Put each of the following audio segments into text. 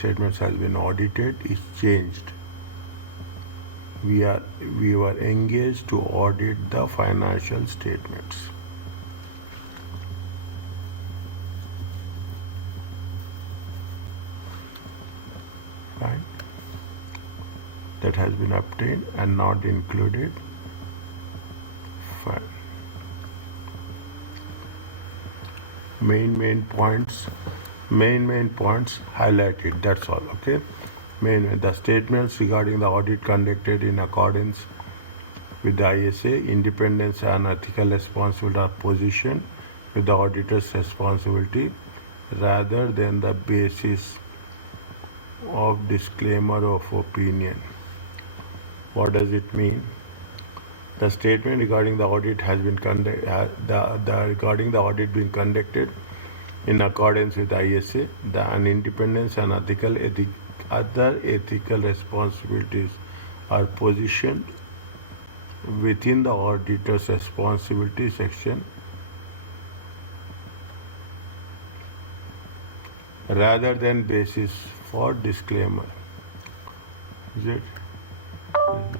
statements has been audited is changed. We were engaged to audit the financial statements. Fine. That has been obtained and not included. Fine. Main points highlighted. That's all. Okay. The statements regarding the audit conducted in accordance with the ACCA, independence and ethical responsibility are positioned with the auditor's responsibility rather than the basis of disclaimer of opinion. What does it mean? The statement regarding the audit has been regarding the audit being conducted in accordance with ACCA, the independence and other ethical responsibilities are positioned within the auditor's responsibility section rather than basis for disclaimer. Is it?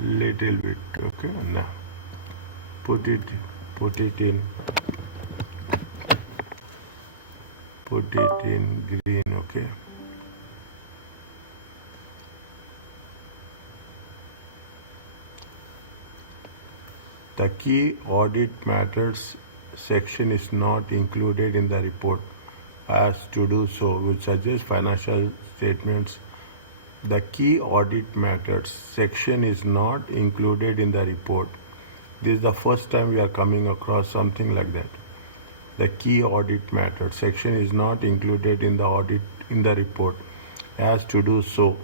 Little bit. Okay. Now put it in green. Okay. The key audit matters section is not included in the report. As to do so would suggest financial statements. The key audit matters section is not included in the report. This is the first time we are coming across something like that. The key audit matters section is not included in the report. As to do so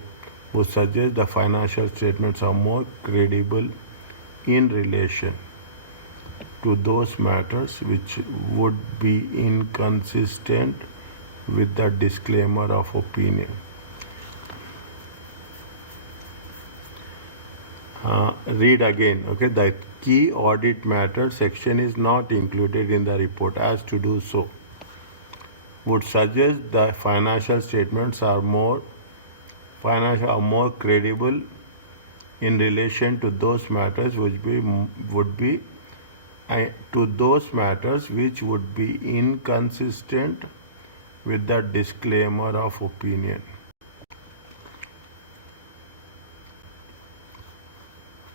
would suggest the financial statements are more credible in relation to those matters which would be inconsistent with the disclaimer of opinion. Read again. Okay, the key audit matter section is not included in the report. As to do so would suggest the financial statements are more credible in relation to those matters which would be inconsistent with the disclaimer of opinion.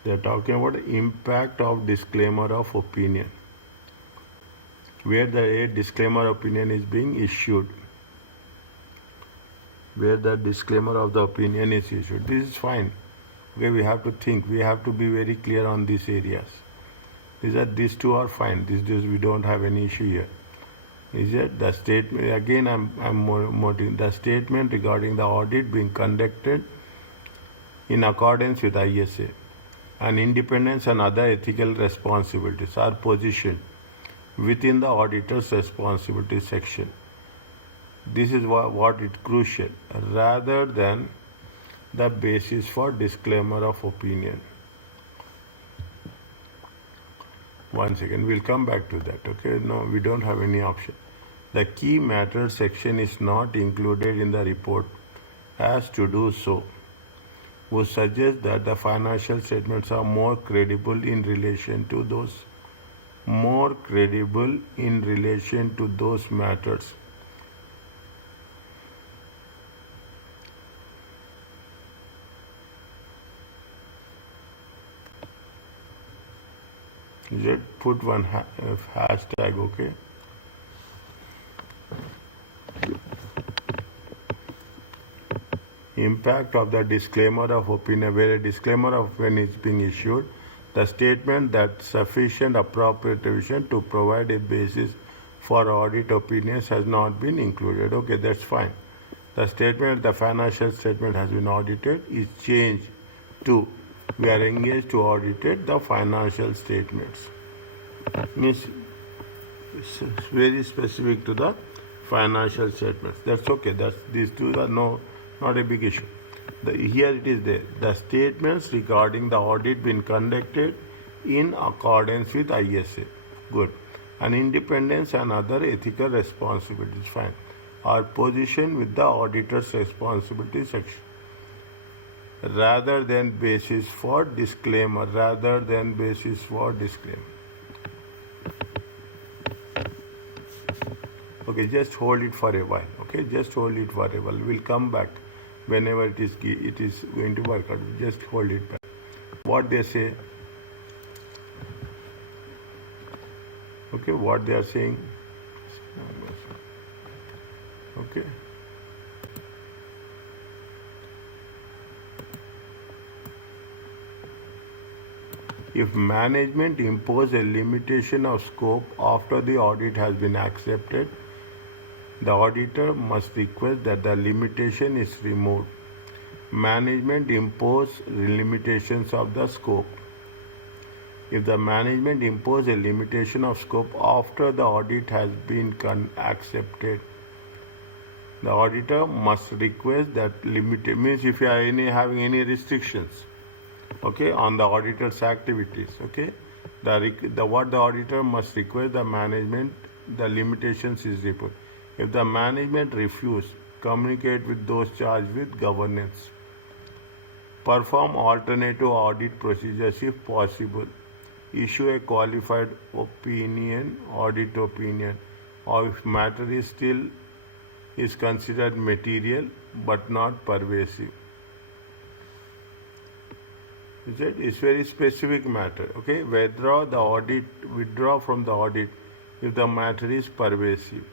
They are talking about the impact of disclaimer of opinion, where the disclaimer opinion is being issued. Where the disclaimer of the opinion is issued. This is fine. Okay, we have to think. We have to be very clear on these areas. These two are fine. We don't have any issue here. Is it the statement? Again, I'm the statement regarding the audit being conducted in accordance with ACCA, and independence and other ethical responsibilities are positioned within the auditor's responsibility section. This is what is crucial, rather than the basis for disclaimer of opinion. One second, we'll come back to that. Okay, no, we don't have any option. The key matter section is not included in the report. As to do so would suggest that the financial statements are more credible in relation to those matters just put one hashtag. Okay, impact of the disclaimer of opinion. Where a disclaimer of opinion is being issued, the statement that sufficient appropriate revision to provide a basis for audit opinions has not been included. Okay, that's fine. The statement, the financial statement has been audited, is changed to we are engaged to audit the financial statements. Means it's very specific to the financial statements. That's okay. These two are not a big issue. Here it is there. The statements regarding the audit been conducted in accordance with ACCA. Good. And independence and other ethical responsibilities. Fine. or position with the auditor's responsibility section. Rather than basis for disclaimer. Okay, just hold it for a while. Okay, just hold it for a while. We'll come back whenever it is going to work out. Just hold it back. What they say. Okay, what they are saying. Okay. If management impose a limitation of scope after the audit has been accepted, the auditor must request that the limitation is removed. Management impose limitations of the scope. If the management impose a limitation of scope after the audit has been accepted, the auditor must request that means if you are having any restrictions, okay, on the auditor's activities, okay, what the auditor must request the management, the limitations is removed. If the management refuse, communicate with those charged with governance. Perform alternative audit procedures if possible. Issue a qualified opinion, audit opinion, or if matter is considered material but not pervasive. It's very specific matter. Okay, withdraw from the audit if the matter is pervasive.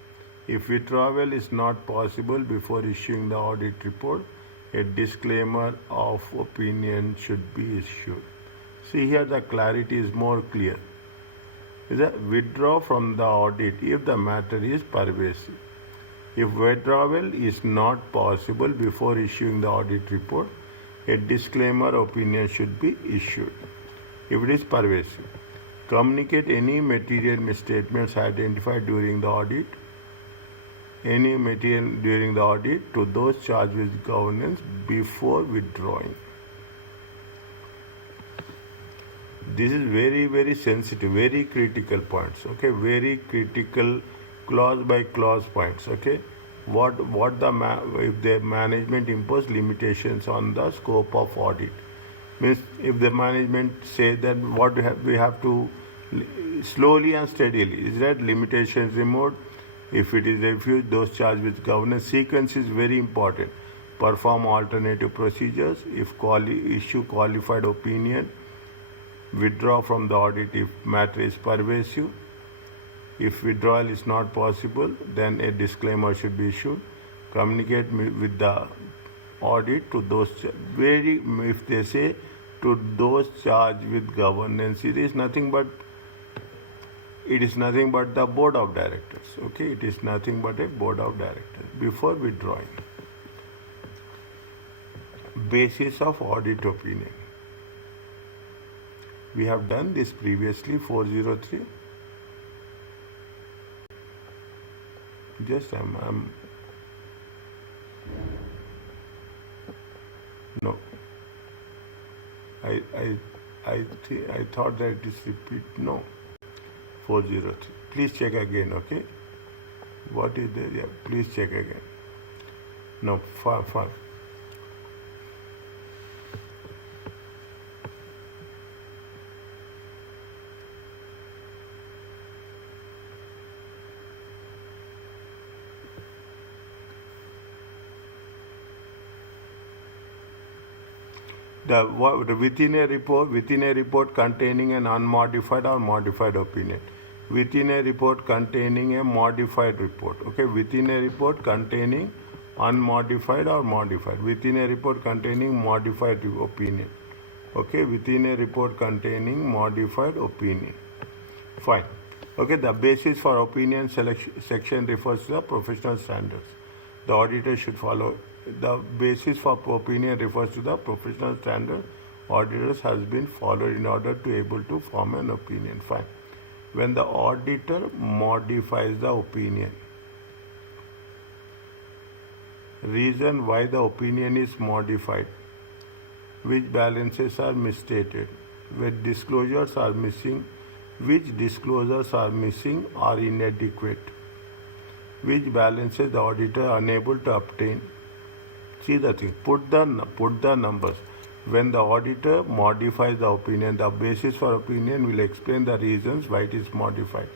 If withdrawal is not possible before issuing the audit report, a disclaimer of opinion should be issued. See here, the clarity is more clear. Withdraw from the audit if the matter is pervasive. If withdrawal is not possible before issuing the audit report, a disclaimer opinion should be issued. If it is pervasive, communicate any material misstatements identified during the audit to those charged with governance before withdrawing. This is very, very sensitive, very critical points. Okay, very critical clause by clause points. Okay, if the management impose limitations on the scope of audit, means if the management say that we have to slowly and steadily, is that limitations removed? If it is refused, those charged with governance, sequence is very important. Perform alternative procedures. If issue qualified opinion, withdraw from the audit if matter is pervasive. If withdrawal is not possible, then a disclaimer should be issued. Communicate with the audit to those if they say to those charged with governance, it is nothing but the board of directors. Okay, it is nothing but a board of directors before withdrawing. Basis of audit opinion. We have done this previously, 403. Just no. I thought that it is repeat. No. 403. Please check again, okay? What is there? Yeah, please check again. No, far. Within a report containing an unmodified or modified opinion. Within a report containing a modified report. Okay, within a report containing unmodified or modified. Within a report containing modified opinion. Okay, within a report containing modified opinion. Fine. Okay, the basis for opinion section refers to the professional standards. The auditor should follow. The basis for opinion refers to the professional standard auditors has been followed in order to able to form an opinion. Fine. When the auditor modifies the opinion, reason why the opinion is modified, which balances are misstated, which disclosures are missing or inadequate. which balances the auditor unable to obtain. See the thing, put the numbers. When the auditor modifies the opinion, the basis for opinion will explain the reasons why it is modified.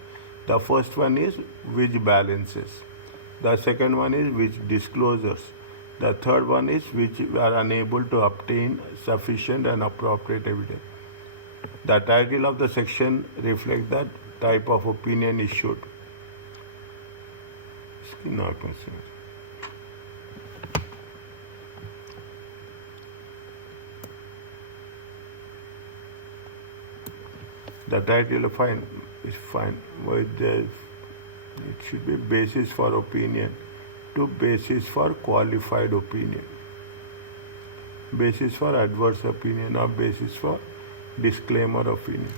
The first one is which balances. The second one is which disclosures. The third one is which are unable to obtain sufficient and appropriate evidence. The title of the section reflects the type of opinion issued. The title is fine. It should be basis for opinion to basis for qualified opinion, basis for adverse opinion, or basis for disclaimer opinion.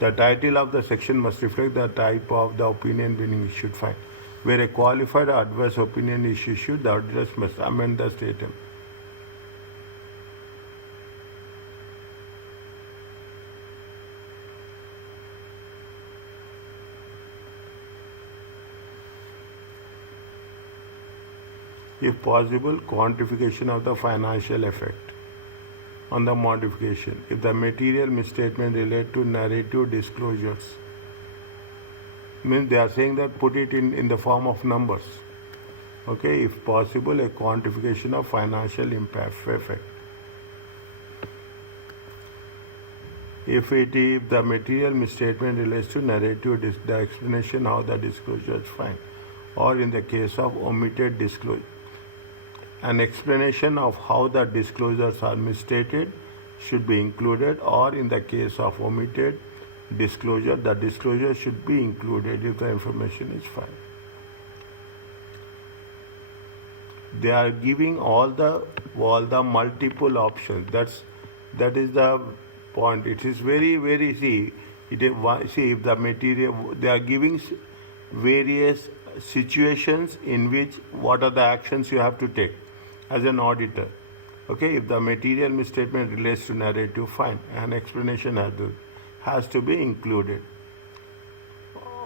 The title of the section must reflect the type of the opinion being issued. Fine. Where a qualified or adverse opinion is issued, the auditors must amend the statement. If possible, quantification of the financial effect on the modification. If the material misstatement relate to narrative disclosures, means they are saying that put it in the form of numbers. Okay, if possible, a quantification of financial impact effect. If the material misstatement relates to narrative, the explanation how the disclosure is fine. Or in the case of omitted disclosure, an explanation of how the disclosures are misstated should be included, or in the case of omitted disclosure, the disclosure should be included if the information is fine. They are giving all the multiple options. That is the point. It is very if the material, they are giving various situations in which what are the actions you have to take as an auditor. Okay, if the material misstatement relates to narrative, fine, an explanation has to be included.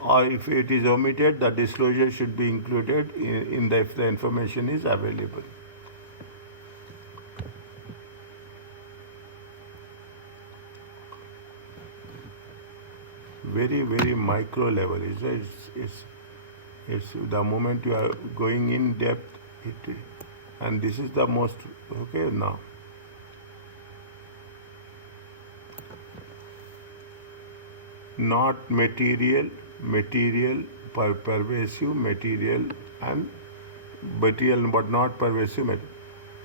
Or if it is omitted, the disclosure should be included if the information is available. Very micro level. It's the moment you are going in depth, and this is the most, okay, now. Not material, pervasive, material, and material but not pervasive.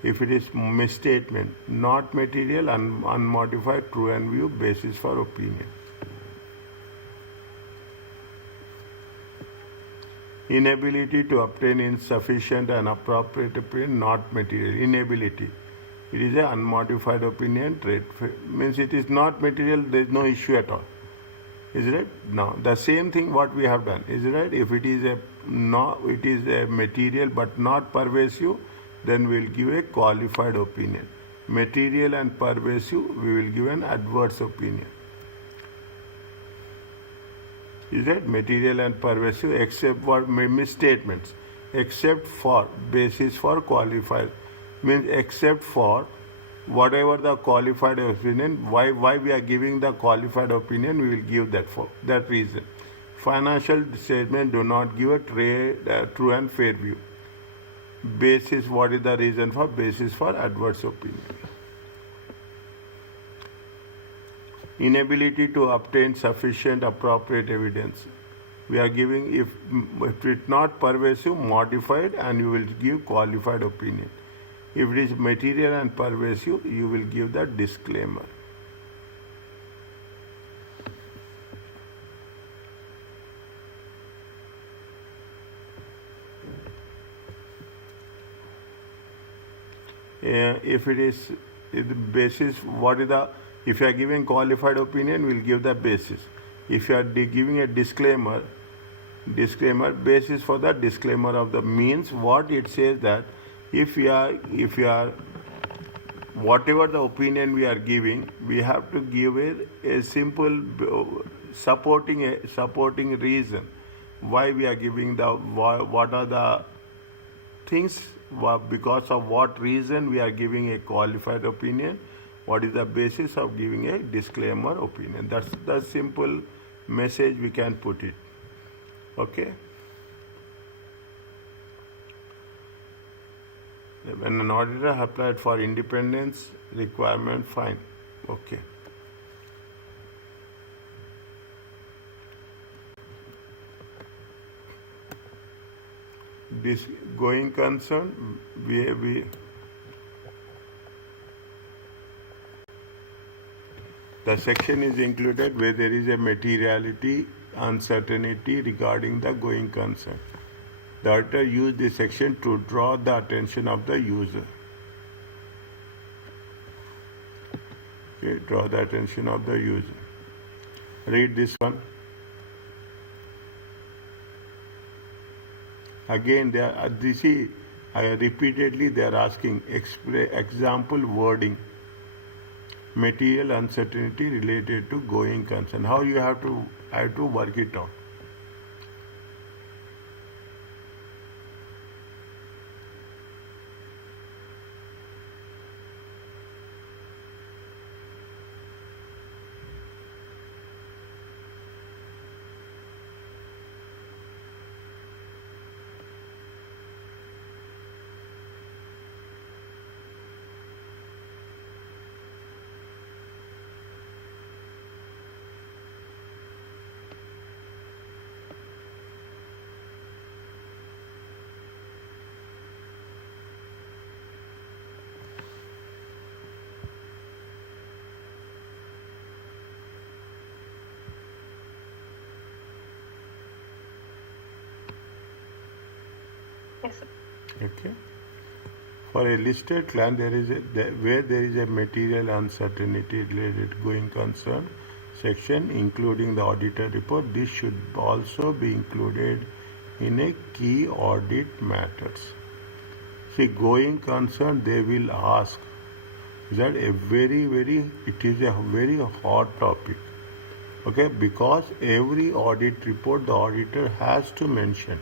If it is misstatement, not material, unmodified, true and view, basis for opinion. Inability to obtain insufficient and appropriate opinion, not material. Inability. It is an unmodified opinion, means it is not material, there is no issue at all. Is it? Now, the same thing what we have done. Is it right? If it is a material but not pervasive, then we will give a qualified opinion. Material and pervasive, we will give an adverse opinion. Is that material and pervasive except for misstatements, except for basis for qualified, means except for whatever the qualified opinion, why we are giving the qualified opinion, we will give that for that reason. Financial statement do not give a true and fair view. Basis, what is the reason for? Basis for adverse opinion. Inability to obtain sufficient appropriate evidence. We are giving, if it is not pervasive, modified, and you will give qualified opinion. If it is material and pervasive, you will give the disclaimer. If it is the basis, what is the, if you are giving qualified opinion, we will give the basis. If you are giving a disclaimer, basis for the disclaimer of the means, what it says that if you are whatever the opinion we are giving, we have to give a simple supporting reason. why we are giving what are the things, because of what reason we are giving a qualified opinion, what is the basis of giving a disclaimer opinion. That's the simple message we can put it. Okay. When an auditor applied for independence requirement, fine. Okay. This going concern, the section is included where there is a materiality uncertainty regarding the going concern. The auditor used this section to draw the attention of the user. Okay, draw the attention of the user. Read this one. Again, repeatedly they are asking example wording. Material uncertainty related to going concern. How you have to work it out. Yes, sir. Okay. For a listed client, where there is a material uncertainty related going concern section, including the auditor report, this should also be included in a key audit matters. See, going concern, they will ask. Is that it is a very hot topic. Okay, because every audit report the auditor has to mention.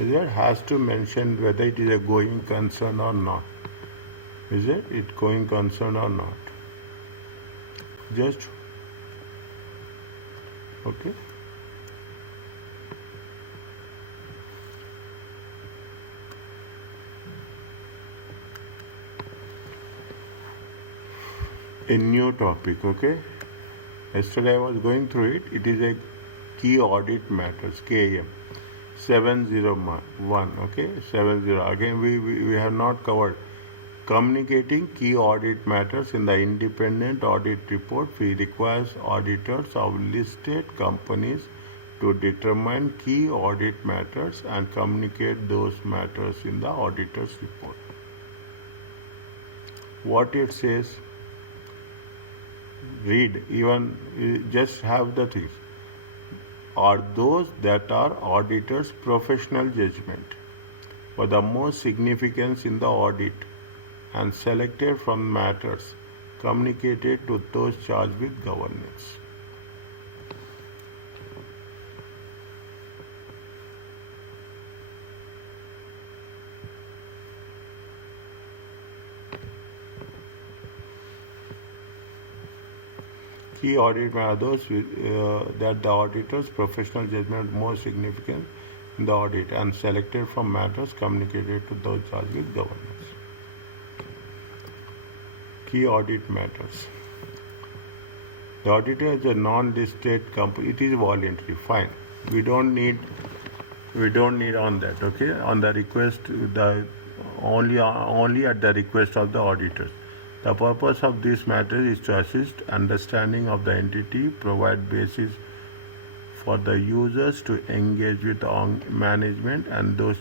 Has to mention whether it is a going concern or not. Is it going concern or not? Just okay. A new topic, okay? Yesterday I was going through it. It is a key audit matters, KAM. 701, okay, 70. Again, we have not covered communicating key audit matters in the independent audit report. We require auditors of listed companies to determine key audit matters and communicate those matters in the auditor's report. What it says, read, even just have the things. Are those that are auditor's professional judgment for the most significance in the audit and selected from matters communicated to those charged with governance. Key audit are those that the auditor's professional judgment most significant in the audit and selected from matters communicated to those charged with governance. Key audit matters. The auditor is a non-listed company. It is voluntary. Fine. We don't need on that. Okay. On the request, only at the request of the auditors. The purpose of this matter is to assist understanding of the entity, provide basis for the users to engage with management and those.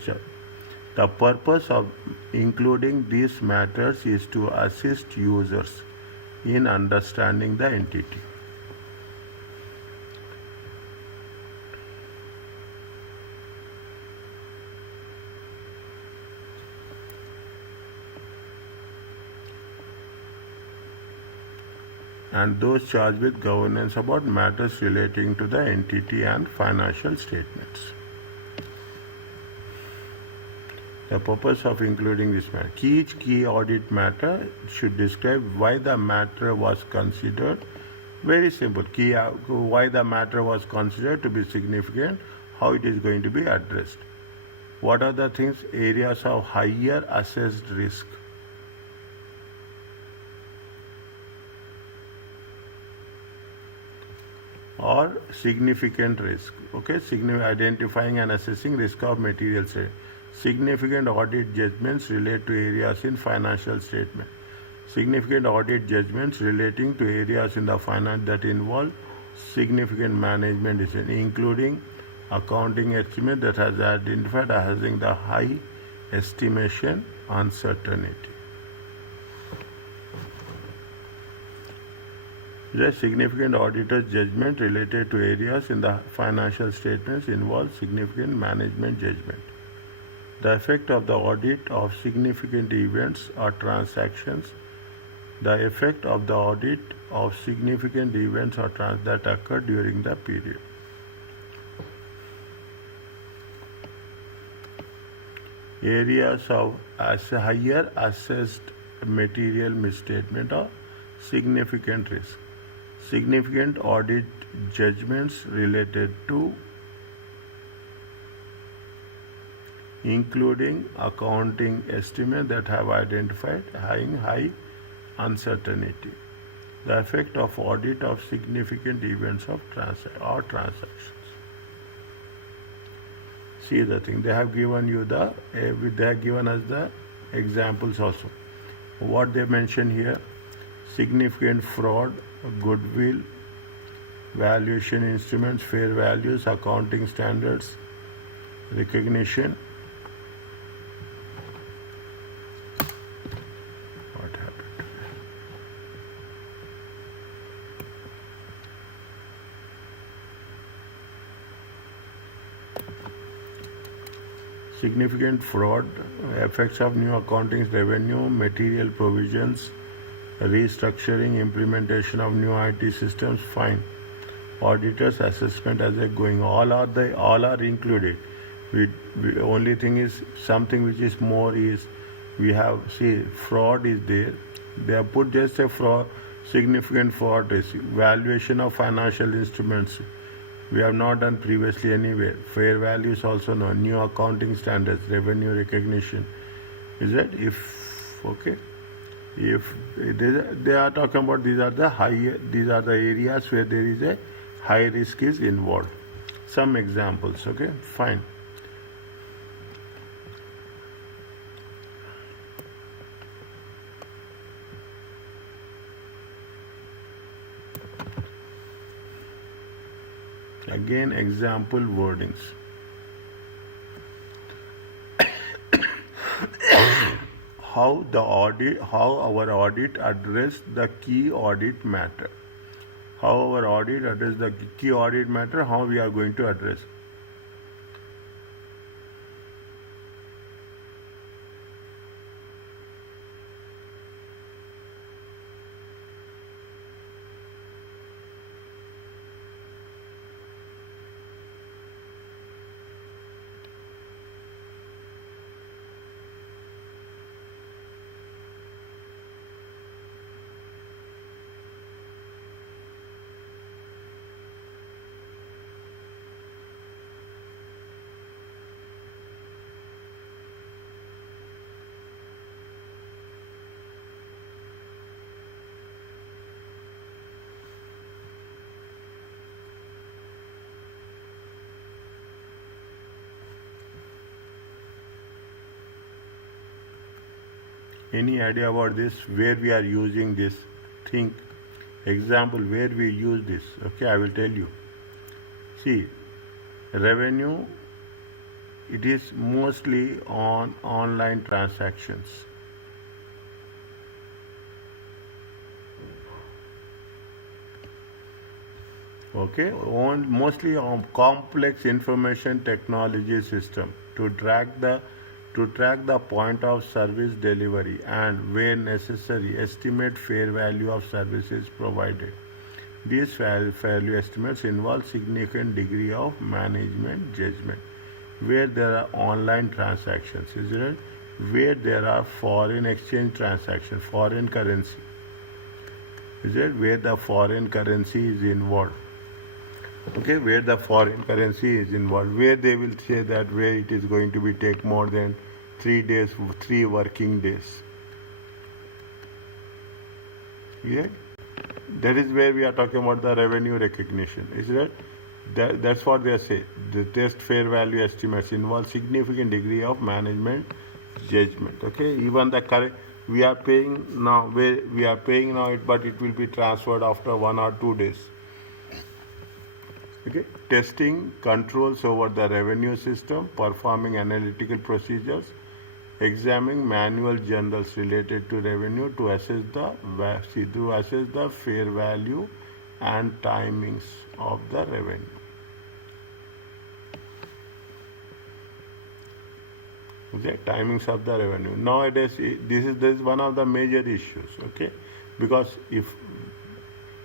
The purpose of including these matters is to assist users in understanding the entity. and those charged with governance about matters relating to the entity and financial statements. The purpose of including this matter. Each key audit matter should describe why the matter was considered. Very simple. Why the matter was considered to be significant, how it is going to be addressed. What are the things? Areas of higher assessed risk. Or significant risk. Okay, identifying and assessing risk of material state. Significant audit judgments relate to areas in financial statement. Significant audit judgments relating to areas in the finance that involve significant management decision, including accounting estimate that has identified as having the high estimation uncertainty. The significant auditor's judgment related to areas in the financial statements involve significant management judgment. The effect of the audit of significant events or transactions. The effect of the audit of significant events or that occur during the period. Areas of higher assessed material misstatement or significant risk. Significant audit judgments related to including accounting estimates that have identified high uncertainty. The effect of audit of significant events of transactions. See the thing. They have given you they have given us the examples also. What they mention here: significant fraud, goodwill, valuation instruments, fair values, accounting standards, recognition. What happened? Significant fraud, effects of new accounting, revenue, material provisions, restructuring, implementation of new IT systems, fine. Auditors assessment as a going, all are included. We only thing is something which is more is we have fraud is there. They have put just a fraud, significant fraud risk, valuation of financial instruments. We have not done previously anywhere. Fair values also no. New accounting standards, revenue recognition. Is that if okay? If they are talking about these are the areas where there is a high risk is involved. Some examples, okay? Fine. Again, example wordings. How our audit addressed the key audit matter. How our audit addressed the key audit matter, how we are going to address. Any idea about this? Where we are using this? Think. Example where we use this. Okay, I will tell you. See, revenue, it is mostly on online transactions. Okay, mostly on complex information technology system to to track the point of service delivery and, where necessary, estimate fair value of services provided. These value estimates involve significant degree of management judgment. Where there are online transactions, is it? Where there are foreign exchange transactions, foreign currency, is it? Where the foreign currency is involved. Okay, where the foreign currency is involved, where they will say that where it is going to be take more than 3 days, 3 working days. Yeah, that is where we are talking about the revenue recognition, is it? That's what they say. The test fair value estimates involve significant degree of management judgment. Okay, even the current we are paying now, where we are paying now, but it will be transferred after 1 or 2 days. Okay, testing controls over the revenue system, performing analytical procedures, examining manual journals related to revenue to assess the fair value and timings of the revenue. Okay, timings of the revenue. Nowadays, this is one of the major issues. Okay, because if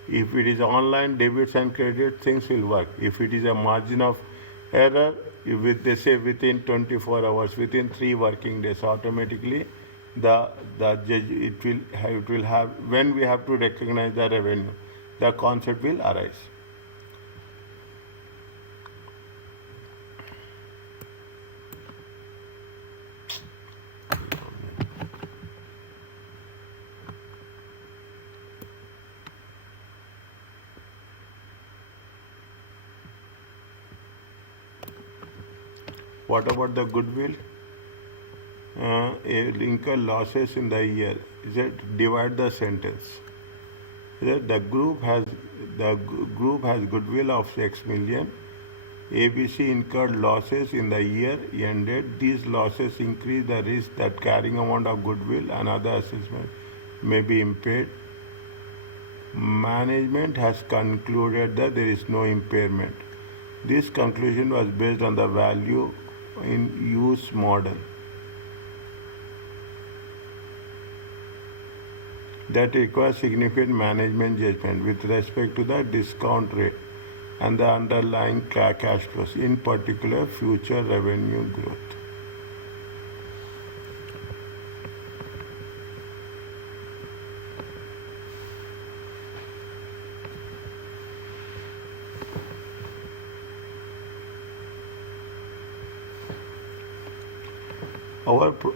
it is online debits and credits, things will work. If it is a margin of error, they say within 24 hours, within 3 working days, automatically the judge it will have, when we have to recognize the revenue, the concept will arise. What about the goodwill? Incur losses in the year. Is it? Divide the sentence. Is it? The group has goodwill of 6 million. ABC incurred losses in the year ended. These losses increase the risk that carrying amount of goodwill and other assessments may be impaired. Management has concluded that there is no impairment. This conclusion was based on the value in use model that requires significant management judgment with respect to the discount rate and the underlying cash flows, in particular future revenue growth.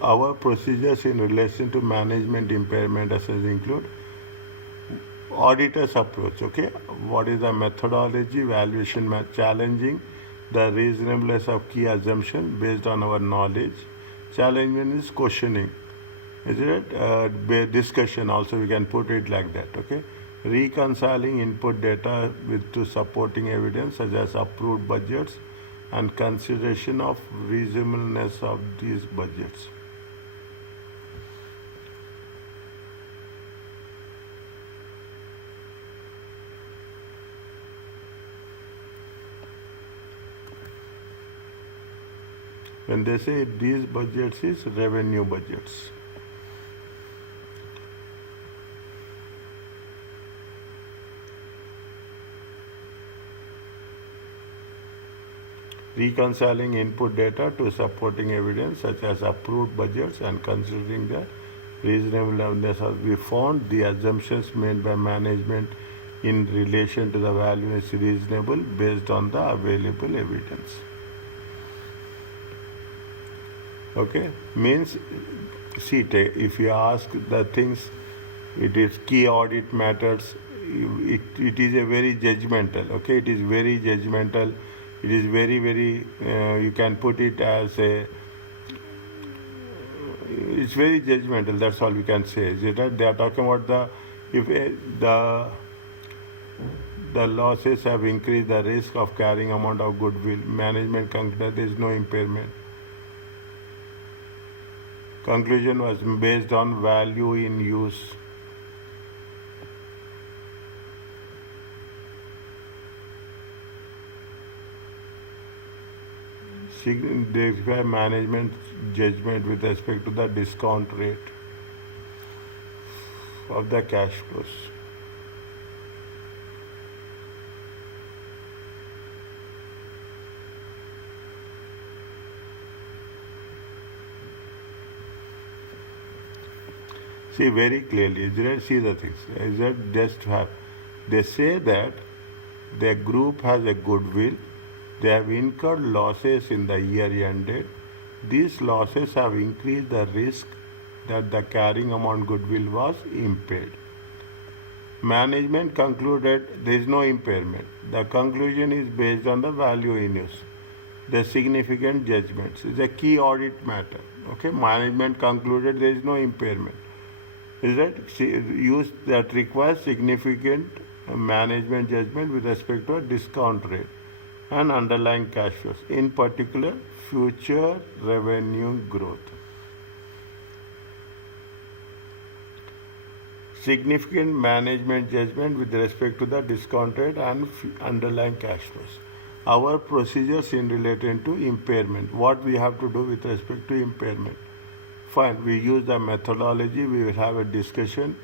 Our procedures in relation to management impairment assessment include auditor's approach. Okay, what is the methodology? Valuation challenging the reasonableness of key assumption based on our knowledge. Challenging is questioning. Is it? Discussion also, we can put it like that. Okay, reconciling input data to supporting evidence such as approved budgets and consideration of reasonableness of these budgets. When they say these budgets is revenue budgets. Reconciling input data to supporting evidence such as approved budgets and considering the reasonableness of, we found the assumptions made by management in relation to the value is reasonable based on the available evidence. Okay, means see, if you ask the things, it is key audit matters, it is a very judgmental. Okay, it is very judgmental. It is very, you can put it as it's very judgmental, that's all we can say. Is it right? They are talking about if the losses have increased the risk of carrying amount of goodwill. Management concluded there is no impairment. Conclusion was based on value in use. They require management judgment with respect to the discount rate of the cash flows. See very clearly, is that see the things. Is that just have they say that the group has a goodwill, they have incurred losses in the year ended. These losses have increased the risk that the carrying amount goodwill was impaired. Management concluded there is no impairment. The conclusion is based on the value in use. The significant judgments is a key audit matter. Okay, management concluded there is no impairment. Is that use that requires significant management judgment with respect to a discount rate and underlying cash flows, in particular future revenue growth. Significant management judgment with respect to the discount rate and underlying cash flows. Our procedures in relation to impairment. What we have to do with respect to impairment? Fine, we use the methodology, we will have a discussion.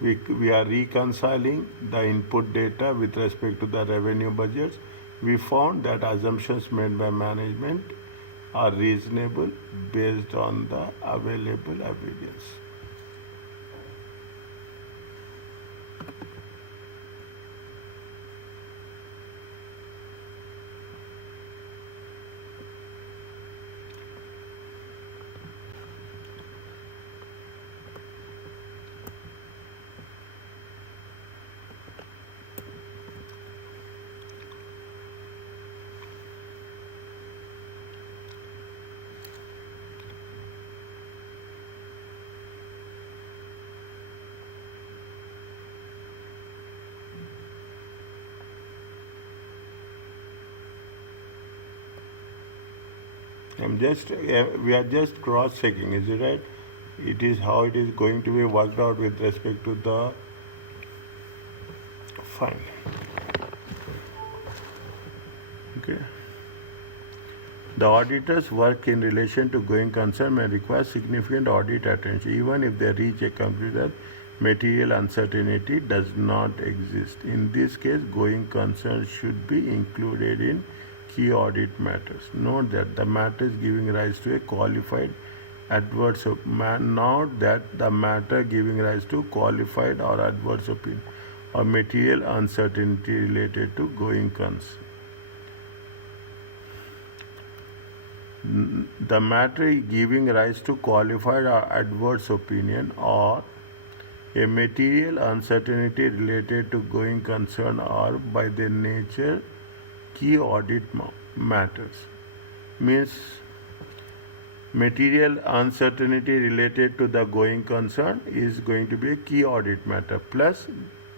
We are reconciling the input data with respect to the revenue budgets. We found that assumptions made by management are reasonable based on the available evidence. We are just cross-checking, is it right? It is how it is going to be worked out with respect to the fine. Okay. The auditor's work in relation to going concern may require significant audit attention, even if they reach a conclusion that material uncertainty does not exist. In this case, going concern should be included in key audit matters. Note that the matter is giving rise to a qualified adverse note that the matter giving rise to qualified or adverse opinion or material uncertainty related to going concern. The matter giving rise to qualified or adverse opinion or a material uncertainty related to going concern are by their nature key audit matters. Means material uncertainty related to the going concern is going to be a key audit matter, plus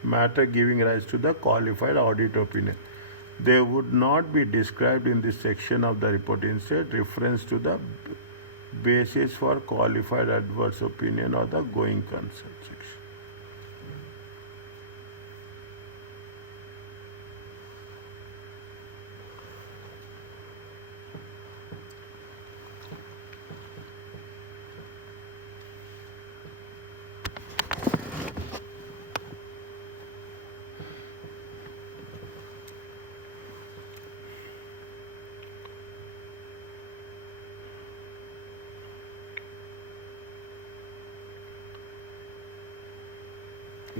matter giving rise to the qualified audit opinion. They would not be described in this section of the report. Instead, reference to the basis for qualified adverse opinion or the going concern section.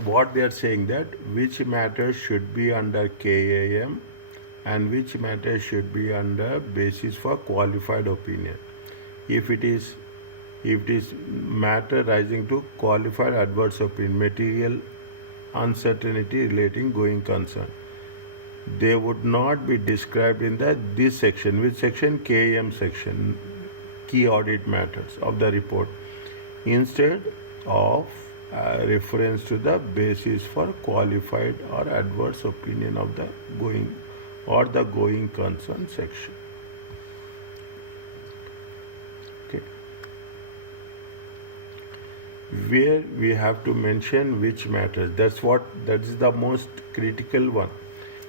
What they are saying that which matters should be under KAM and which matters should be under basis for qualified opinion. If it is matter rising to qualified adverse opinion, material uncertainty relating going concern, they would not be described in this section. Which section? KAM section, key audit matters of the report, instead of reference to the basis for qualified or adverse opinion of the going concern section. Okay. Where we have to mention which matters. That is the most critical one.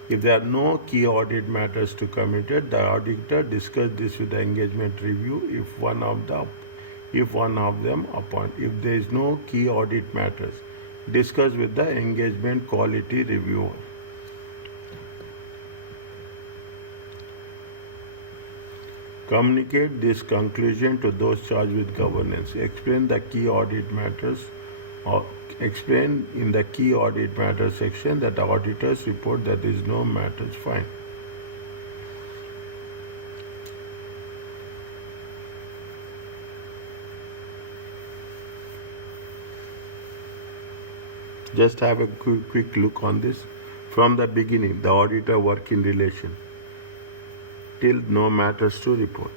If there are no key audit matters to committed, the auditor discuss this with the engagement review if one of them upon. If there is no key audit matters, discuss with the engagement quality reviewer. Communicate this conclusion to those charged with governance. Explain the key audit matters or explain in the key audit matters section that the auditors report that there is no matters fine. Just have a quick look on this. From the beginning, the auditor work in relation till no matters to report.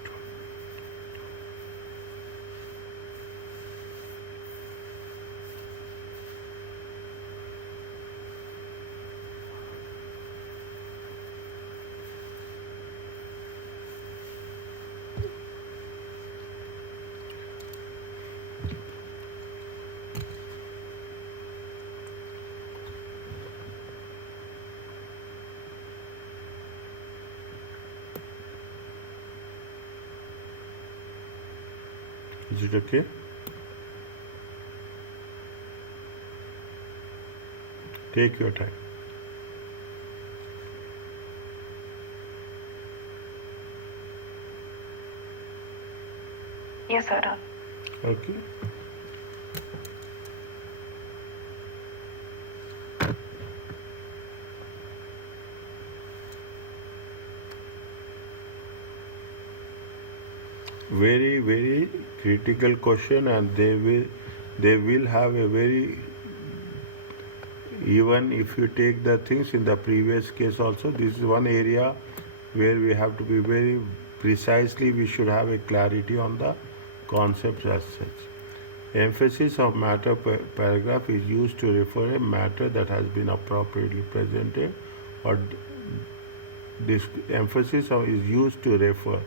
Is it okay? Take your time. Yes, sir. Okay. Very critical question, and they will have a very, even if you take the things in the previous case also, this is one area where we have to be very precisely, we should have a clarity on the concepts as such. Emphasis of matter paragraph is used to refer a matter that has been appropriately presented, or emphasis is used to refer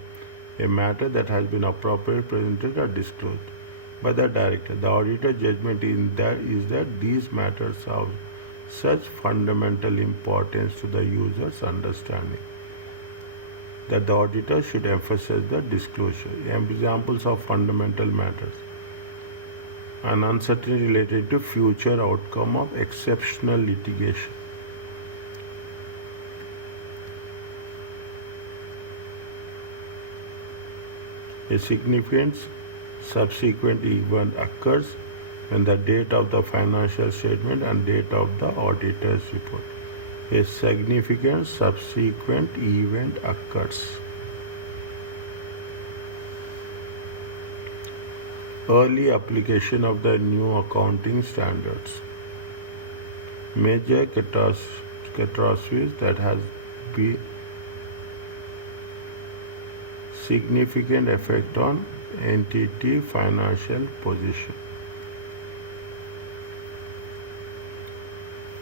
a matter that has been appropriately presented or disclosed by the director. The auditor judgment is that these matters have such fundamental importance to the user's understanding that the auditor should emphasize the disclosure. Examples of fundamental matters: an uncertainty related to future outcome of exceptional litigation, a significant subsequent event occurs when the date of the financial statement and date of the auditor's report. A significant subsequent event occurs. Early application of the new accounting standards. Major catastrophes that has been significant effect on entity financial position.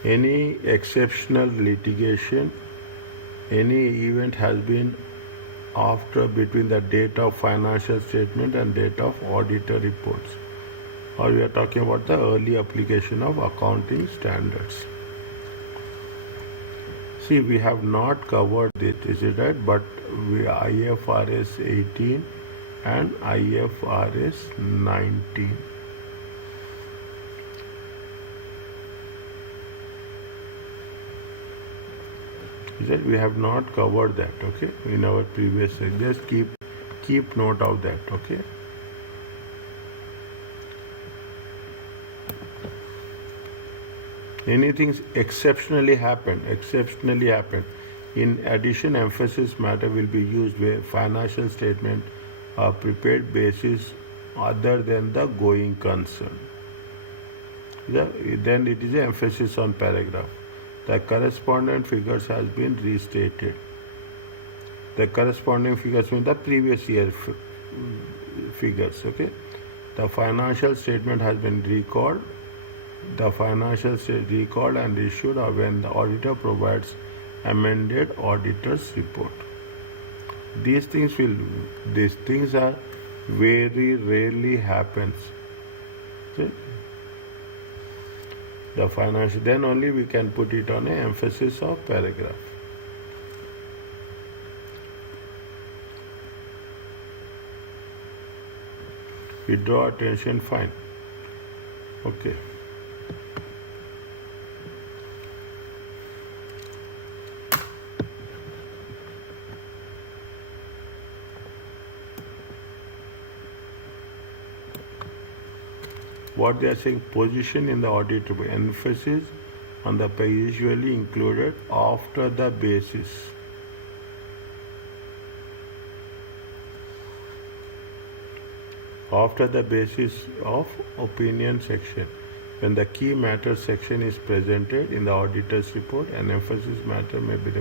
Any exceptional litigation, any event has been after between the date of financial statement and date of auditor reports, or we are talking about the early application of accounting standards. See, we have not covered it, is it right? But IFRS 18 and IFRS 19. Is that we have not covered that, okay, in our previous section. Just keep note of that, okay. Anything exceptionally happened. In addition, emphasis matter will be used where financial statement are prepared basis other than the going concern. Then it is an emphasis on paragraph. The correspondent figures has been restated. The corresponding figures mean the previous year figures, okay. The financial statement has been recalled. The financial recalled and issued are when the auditor provides amended auditor's report. These things are very rarely happens. See? The financial, then only we can put it on an emphasis of paragraph. withdraw attention, fine. Okay. What they are saying, position in the audit report, emphasis on the pay usually included after the basis. After the basis of opinion section. When the key matter section is presented in the auditor's report, an emphasis matter may be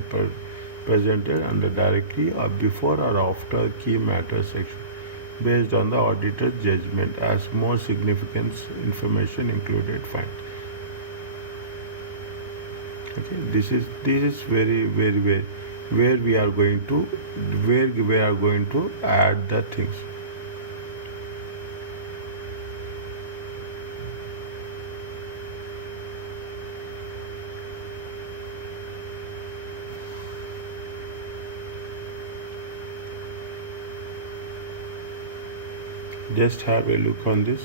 presented under directly or before or after key matter section based on the auditor's judgment as more significant information included, fine. Okay, this is very where we are going to add the things. Just have a look on this.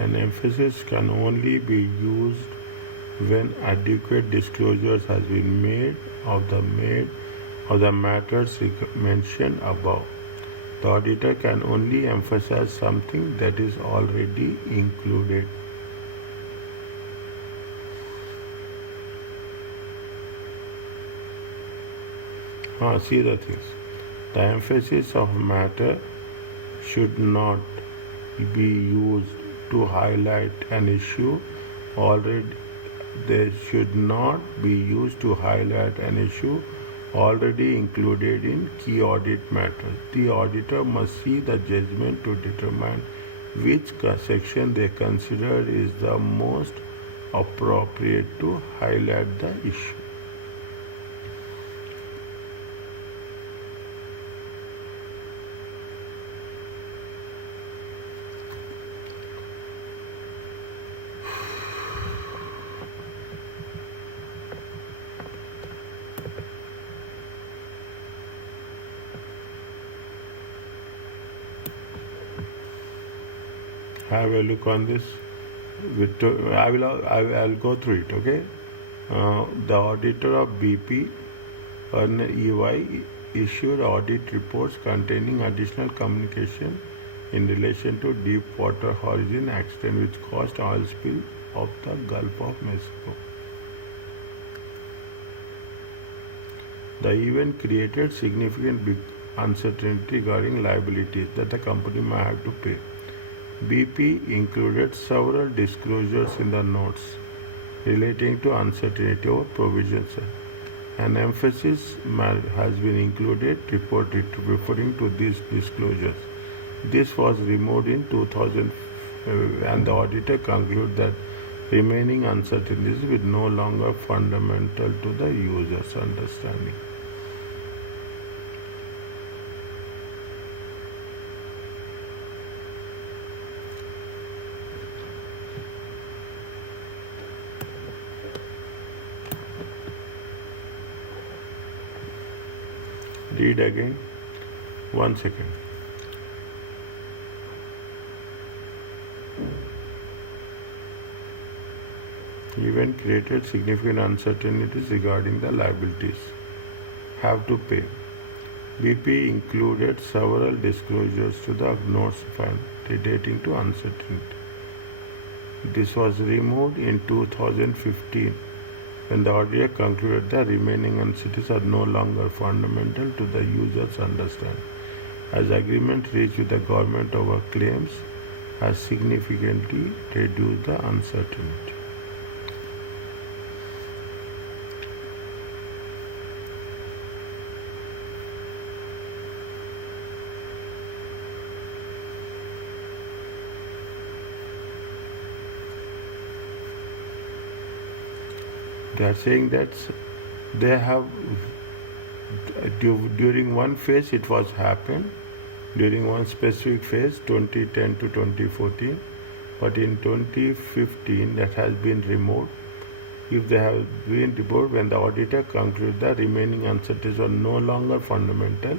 An emphasis can only be used when adequate disclosures has been made of the matters mentioned above. The auditor can only emphasize something that is already included. See the things. The emphasis of matter should not be used to highlight an issue already. They should not be used to highlight an issue already included in key audit matters. The auditor must see the judgment to determine which section they consider is the most appropriate to highlight the issue. Have a look on this. I'll go through it. Okay. The auditor of BP and EY issued audit reports containing additional communication in relation to Deepwater Horizon accident which caused oil spill of the Gulf of Mexico. The event created significant uncertainty regarding liabilities that the company may have to pay. BP included several disclosures in the notes relating to uncertainty over provisions. An emphasis has been included referring to these disclosures. This was removed in 2000 and the auditor concluded that remaining uncertainties were no longer fundamental to the user's understanding. Read again. 1 second. Event created significant uncertainties regarding the liabilities. Have to pay. BP included several disclosures to the notes relating to uncertainty. This was removed in 2015 when the auditor concluded the remaining uncertainties are no longer fundamental to the user's understanding, as agreement reached with the government over claims has significantly reduced the uncertainty. They are saying that they have during one phase it was happened, during one specific phase 2010 to 2014, but in 2015 that has been removed. If they have been removed when the auditor concludes the remaining uncertainties are no longer fundamental,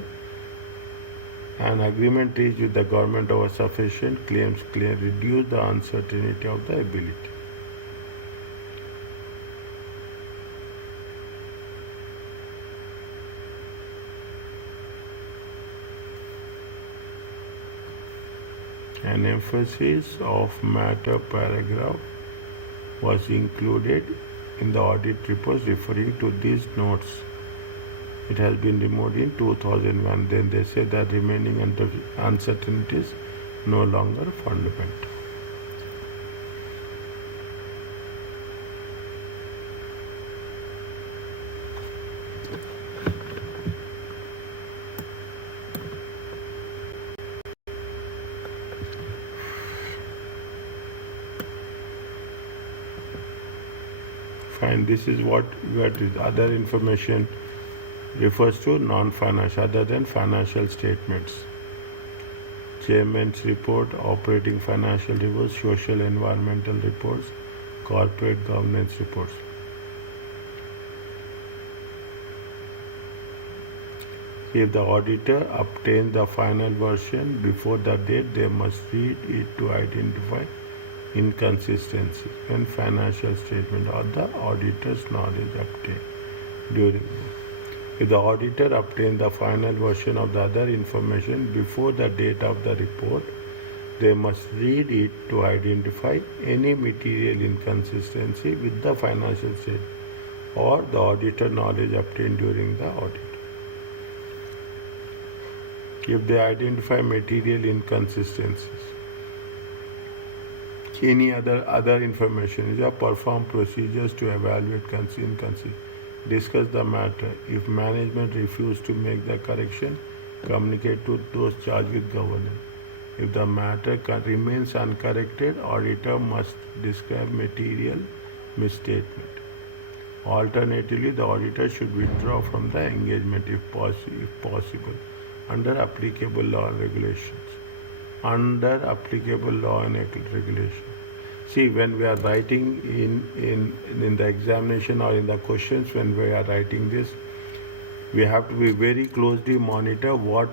an agreement reached with the government over sufficient claims reduce the uncertainty of the ability. An emphasis of matter paragraph was included in the audit report referring to these notes. It has been removed in 2001. Then they say that remaining uncertainties no longer fundamental. Fine, this is what other information refers to non-financial other than financial statements. Chairman's report, operating financial reports, social environmental reports, corporate governance reports. If the auditor obtains the final version before the date, they must read it to identify inconsistencies when financial statement or the auditor's knowledge obtained during. If the auditor obtains the final version of the other information before the date of the report, they must read it to identify any material inconsistency with the financial statement or the auditor knowledge obtained during the audit. If they identify material inconsistencies, any other information is perform procedures to evaluate inconsistency. Discuss the matter. If management refuses to make the correction, communicate to those charged with governance. If the matter remains uncorrected, auditor must describe material misstatement. Alternatively, the auditor should withdraw from the engagement if possible, under applicable law and regulations. Under applicable law and regulation. See, when we are writing in the examination or in the questions, when we are writing this, we have to be very closely monitor which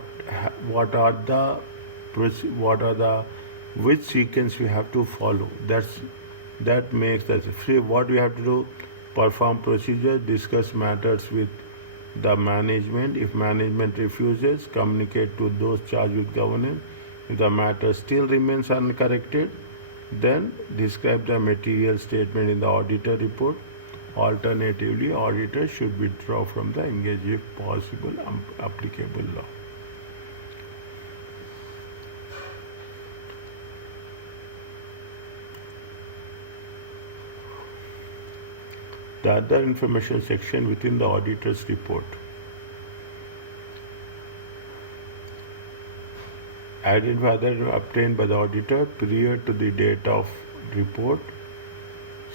sequence we have to follow. That makes us. See, what we have to do: perform procedures, discuss matters with the management. If management refuses, communicate to those charged with governance. If the matter still remains uncorrected, then describe the material statement in the auditor report. Alternatively, auditor should withdraw from the engagement if possible, applicable law. The other information section within the auditor's report. Identify other obtained by the auditor prior to the date of report.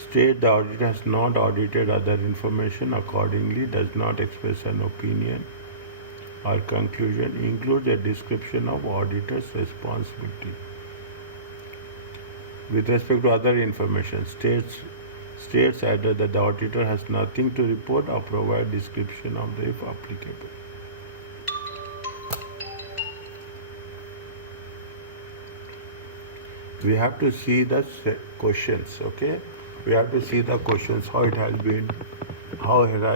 State the auditor has not audited other information, accordingly does not express an opinion or conclusion. Include a description of auditor's responsibility. With respect to other information, states either that the auditor has nothing to report or provide description of the if applicable. We have to see the questions, okay? We have to see the questions, how it has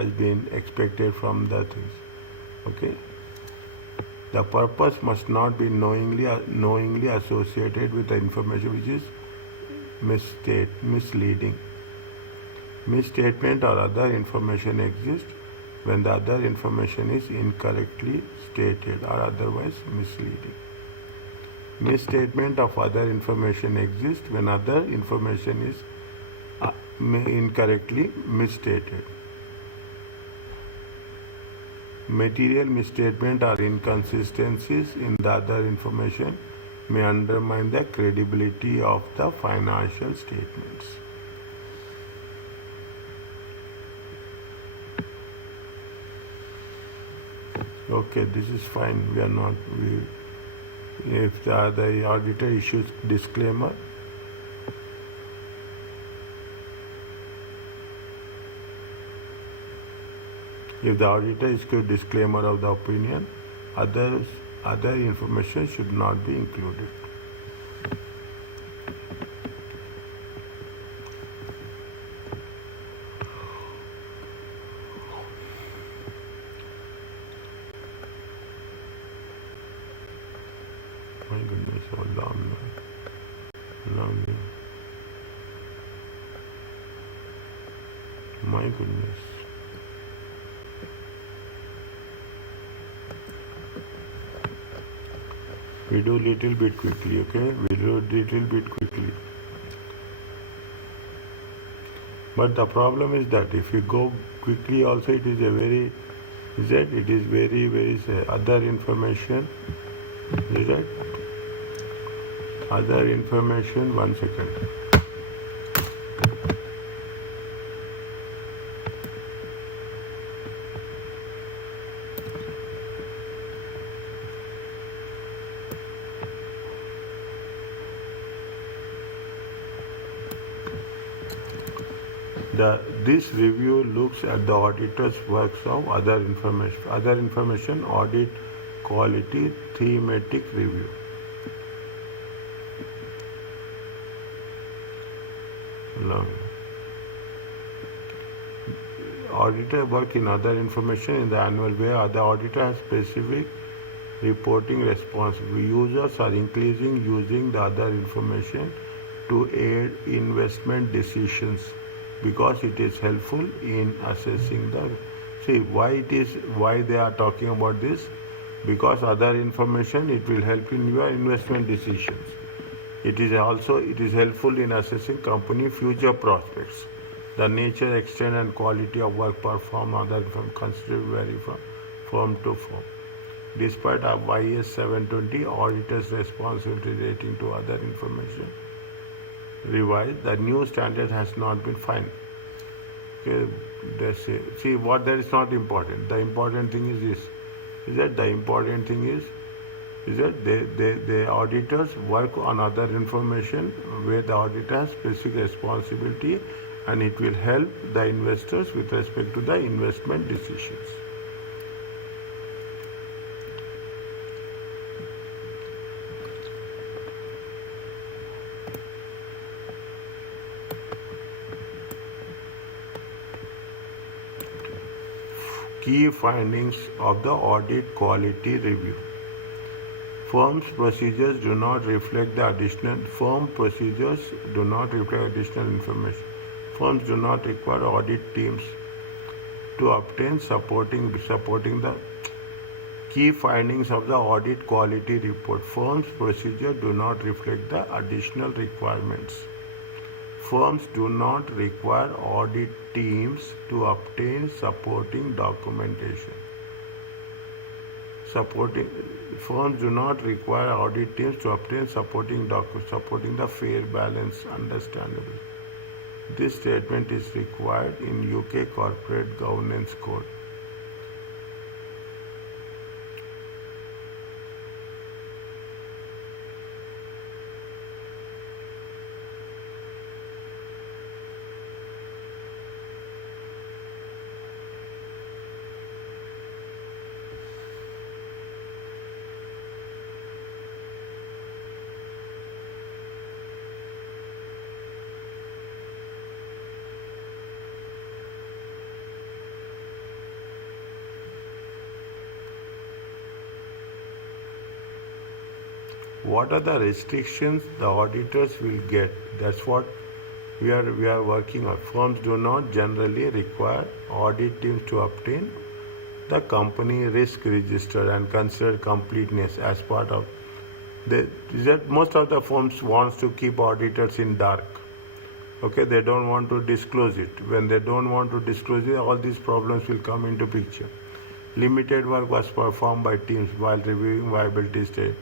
been expected from the things, okay? The purpose must not be knowingly associated with the information which is misleading. Misstatement or other information exists when the other information is incorrectly stated or otherwise misleading. Misstatement of other information exists when other information is incorrectly misstated. Material misstatement or inconsistencies in the other information may undermine the credibility of the financial statements. Okay, this is fine. We are not. If the auditor issues disclaimer, if the auditor issues disclaimer of the opinion, other information should not be included. My goodness, allow me. My goodness. We do little bit quickly, okay? We do little bit quickly. But the problem is that if you go quickly also, it is very, say, other information, is that? Other information, 1 second. This review looks at the auditor's works of other information, audit, quality, thematic review. Auditor work in other information in the annual way. The auditor has specific reporting responsibility. Users are increasing using the other information to aid investment decisions because it is helpful in assessing the. See why they are talking about this, because other information, it will help in your investment decisions. It is helpful in assessing company future prospects. The nature, extent, and quality of work performed other firm considered vary from firm to firm. Despite our IS 720 auditor's responsibility relating to other information revised, the new standard has not been fined. Okay, they say, see what that is not important. The important thing is this: is that the auditors work on other information where the auditor has specific responsibility, and it will help the investors with respect to the investment decisions. Key findings of the audit quality review. Firm procedures do not reflect additional information. Firms do not require audit teams to obtain supporting the key findings of the audit quality report. Firms' procedures do not reflect the additional requirements. Firms do not require audit teams to obtain supporting documentation. Firms do not require audit teams to obtain supporting the fair balance, understandable. This statement is required in UK Corporate Governance Code. What are the restrictions the auditors will get? That's what we are working on. Firms do not generally require audit teams to obtain the company risk register and consider completeness as part of most of the firms wants to keep auditors in dark. Okay, they don't want to disclose it. When they don't want to disclose it, all these problems will come into picture. Limited work was performed by teams while reviewing viability state.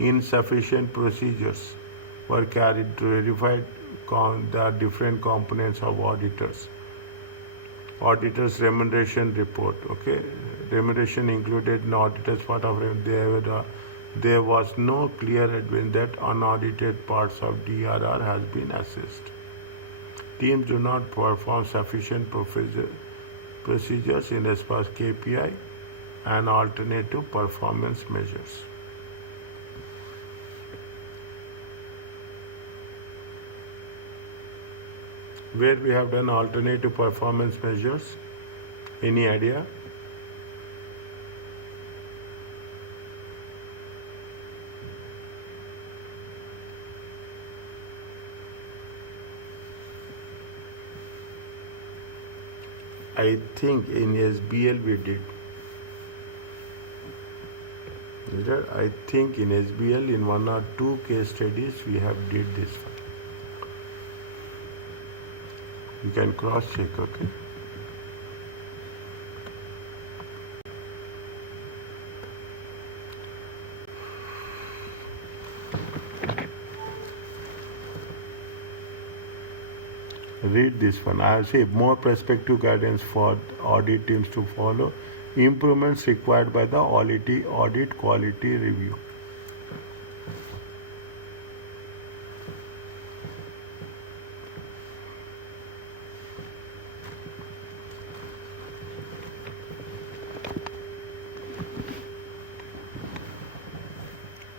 Insufficient procedures were carried to verify the different components of auditors. auditor's remuneration report. Okay, remuneration included in auditor's part of there was no clear evidence that unaudited parts of DRR has been assessed. Teams do not perform sufficient procedures in response KPI and alternative performance measures. Where we have done alternative performance measures? Any idea? I think in SBL we did. I think in SBL in 1 or 2 case studies we have did this one. You can cross check, okay? Read this one. I have said more prospective guidance for audit teams to follow. Improvements required by the audit quality review.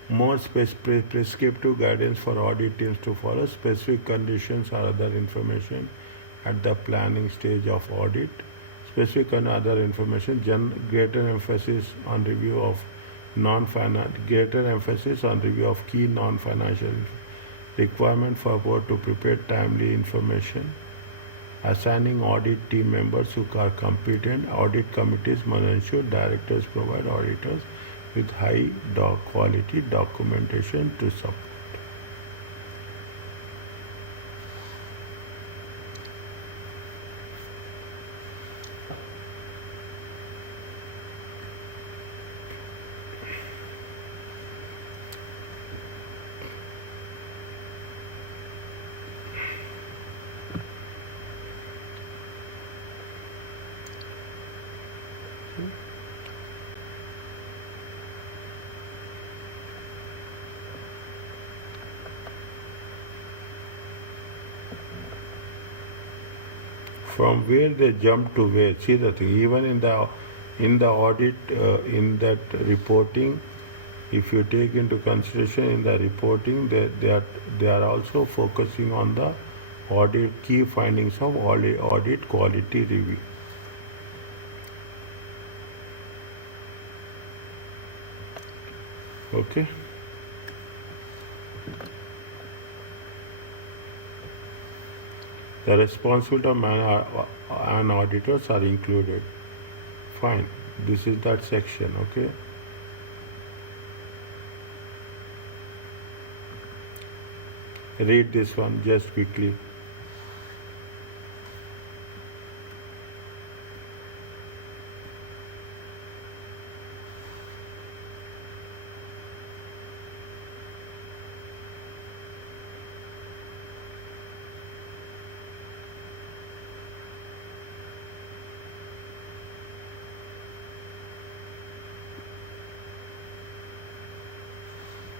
More prescriptive guidance for audit teams to follow. Specific conditions or other information at the planning stage of audit. Specific and other information. Greater emphasis on review of key non-financial requirement for board to prepare timely information. Assigning audit team members who are competent. Audit committees must ensure directors provide auditors with high quality documentation to support. From where they jump to where? See the thing. Even in the audit, in that reporting, if you take into consideration in the reporting, they are also focusing on the audit key findings of audit quality review. Okay. The responsibility of and auditors are included. Fine. This is that section, okay? Read this one just quickly.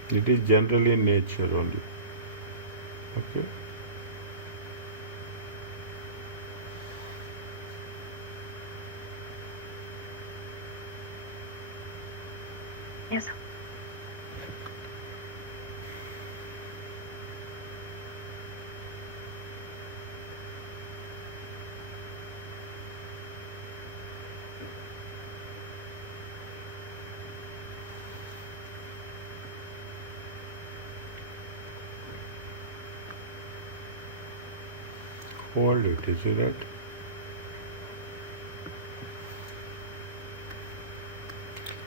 It is generally in nature only. Okay. Yes. Hold it, is it right?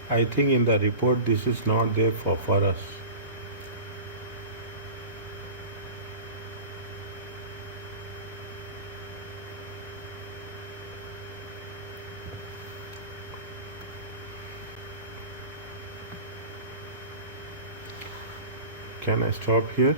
I think in the report this is not there for us. Can I stop here?